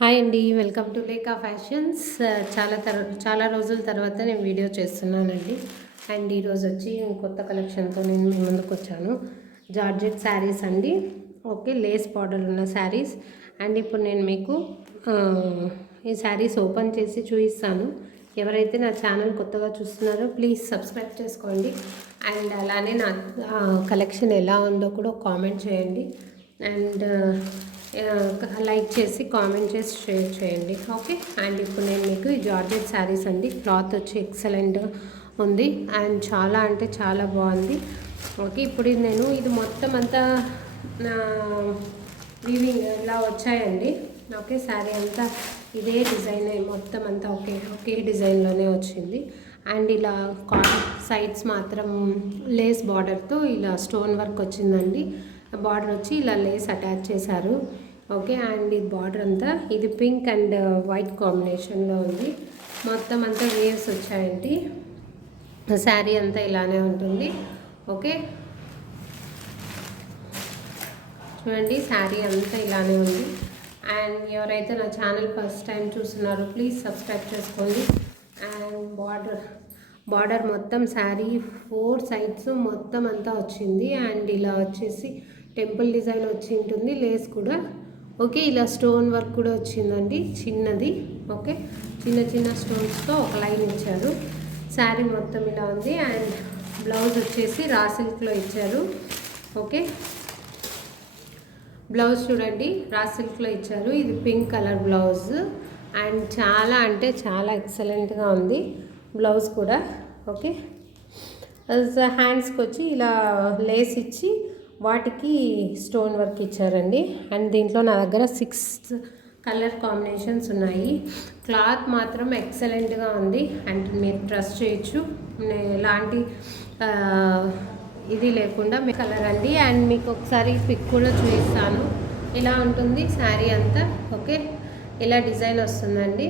Hi అండి, welcome to లేకా fashions. చాలా రోజుల తర్వాత నేను వీడియో చేస్తున్నానండి. అండ్ ఈరోజు వచ్చి కొత్త కలెక్షన్తో నేను మీ ముందుకు వచ్చాను. జార్జెట్ శారీస్ అండి. ఓకే, లేస్ బార్డర్ ఉన్న శారీస్. అండ్ ఇప్పుడు నేను మీకు ఈ శారీస్ ఓపెన్ చేసి చూపిస్తాను. ఎవరైతే నా ఛానల్ కొత్తగా చూస్తున్నారో ప్లీజ్ సబ్స్క్రైబ్ చేసుకోండి. అండ్ అలానే నా కలెక్షన్ ఎలా ఉందో కూడా కామెంట్ చేయండి. అండ్ లైక్ చేసి కామెంట్ చేసి షేర్ చేయండి. ఓకే, అండ్ ఇప్పుడు నేను మీకు ఈ జార్జెట్ శారీస్ అండి. క్లాత్ వచ్చి ఎక్సలెంట్ ఉంది అండ్ చాలా అంటే చాలా బాగుంది. ఓకే, ఇప్పుడు ఇది మొత్తం అంతా వీవింగ్ ఇలా వచ్చాయండి. ఓకే, శారీ అంతా ఇదే డిజైన్ మొత్తం అంతా ఒకే డిజైన్లోనే వచ్చింది. అండ్ ఇలా సైడ్స్ మాత్రం లేస్ బార్డర్తో ఇలా స్టోన్ వర్క్ వచ్చిందండి. బార్డర్ వచ్చి ఇలా లేస్ అటాచ్ చేశారు. ఓకే, అండ్ ఇది బార్డర్ అంతా ఇది పింక్ అండ్ వైట్ కాంబినేషన్లో ఉంది. మొత్తం అంతా వేవ్స్ వచ్చాయండి. శారీ అంతా ఇలానే ఉంటుంది. ఓకే, చూడండి శారీ అంతా ఇలానే ఉంది. అండ్ ఎవరైతే నా ఛానల్ ఫస్ట్ టైం చూస్తున్నారో ప్లీజ్ సబ్స్క్రైబ్ చేసుకోండి. అండ్ బార్డర్ మొత్తం శారీ 4 సైడ్స్ మొత్తం అంతా వచ్చింది. అండ్ ఇలా వచ్చేసి టెంపుల్ డిజైన్ వచ్చి ఉంటుంది. లేస్ కూడా ఓకే, ఇలా స్టోన్ వర్క్ కూడా వచ్చిందండి చిన్నది. ఓకే, చిన్న స్టోన్స్తో ఒక లైన్ ఇచ్చారు. శారీ మొత్తం ఇలా ఉంది. అండ్ బ్లౌజ్ వచ్చేసి రా సిల్క్లో ఇచ్చారు. ఓకే, బ్లౌజ్ చూడండి రా సిల్క్లో ఇచ్చారు. ఇది పింక్ కలర్ బ్లౌజ్. అండ్ చాలా అంటే చాలా ఎక్సలెంట్గా ఉంది బ్లౌజ్ కూడా. ఓకే, హ్యాండ్స్కి వచ్చి ఇలా లేస్ ఇచ్చి వాటికి స్టోన్ వర్క్ ఇచ్చారండి. అండ్ దీంట్లో నా దగ్గర 6 కలర్ కాంబినేషన్స్ ఉన్నాయి. క్లాత్ మాత్రం ఎక్సలెంట్గా ఉంది. అండ్ మీరు ట్రస్ట్ చేయొచ్చు, ఎలాంటి ఇది లేకుండా మీ కలర్ అండి. అండ్ మీకు ఒకసారి పిక్ కూడా చూపిస్తాను. ఇలా ఉంటుంది శారీ అంతా. ఓకే, ఇలా డిజైన్ వస్తుందండి.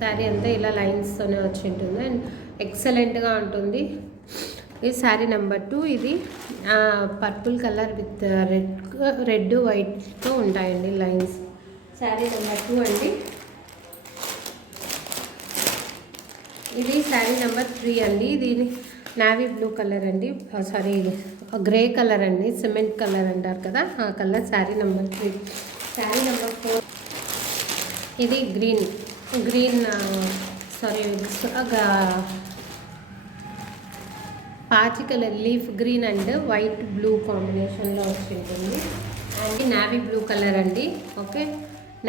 శారీ అంతా ఇలా లైన్స్తోనే వచ్చి ఉంటుంది. అండ్ ఎక్సలెంట్గా ఉంటుంది. ఇది శారీ నెంబర్ 2. ఇది పర్పుల్ కలర్ విత్ రెడ్ వైట్తో ఉంటాయండి లైన్స్. శారీ నెంబర్ 2 అండి. ఇది శారీ నెంబర్ 3 అండి. దీని నావీ బ్లూ కలర్ అండి, సారీ గ్రే కలర్ అండి, సిమెంట్ కలర్ అంటారు కదా ఆ colour. Sari number 3. Sari number 4 ఇది గ్రీన్ సారీ పాచి colour leaf green and white blue కాంబినేషన్లో వచ్చి ఉంటుంది. అండ్ నావీ బ్లూ కలర్ అండి. Okay,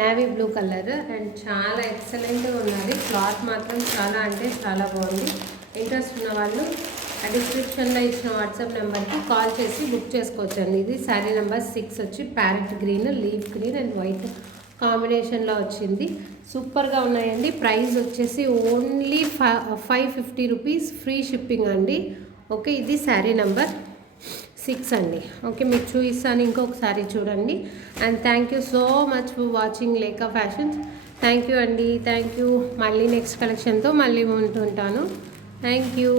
navy blue colour. And చాలా ఎక్సలెంట్గా ఉన్నది. క్లాత్ మాత్రం చాలా అంటే చాలా బాగుంది. ఇంట్రెస్ట్ ఉన్న వాళ్ళు ఆ డిస్క్రిప్షన్లో ఇచ్చిన వాట్సాప్ నెంబర్కి కాల్ చేసి బుక్ చేసుకోవచ్చండి. ఇది శారీ నెంబర్ 6 వచ్చి parrot green, leaf green and white కాంబినేషన్లో వచ్చింది. సూపర్గా ఉన్నాయండి. ప్రైస్ వచ్చేసి ఓన్లీ 550 రూపీస్, ఫ్రీ షిప్పింగ్ అండి. ఓకే, ఇది శారీ నెంబర్ 6 అండి. ఓకే, మీకు చూపిస్తాను, ఇంకొకసారి చూడండి. And thank you so much for watching Lekha fashions. Thank you అండి, థ్యాంక్ యూ. మళ్ళీ నెక్స్ట్ కలెక్షన్తో మళ్ళీ ఉంటుంటాను. Thank you.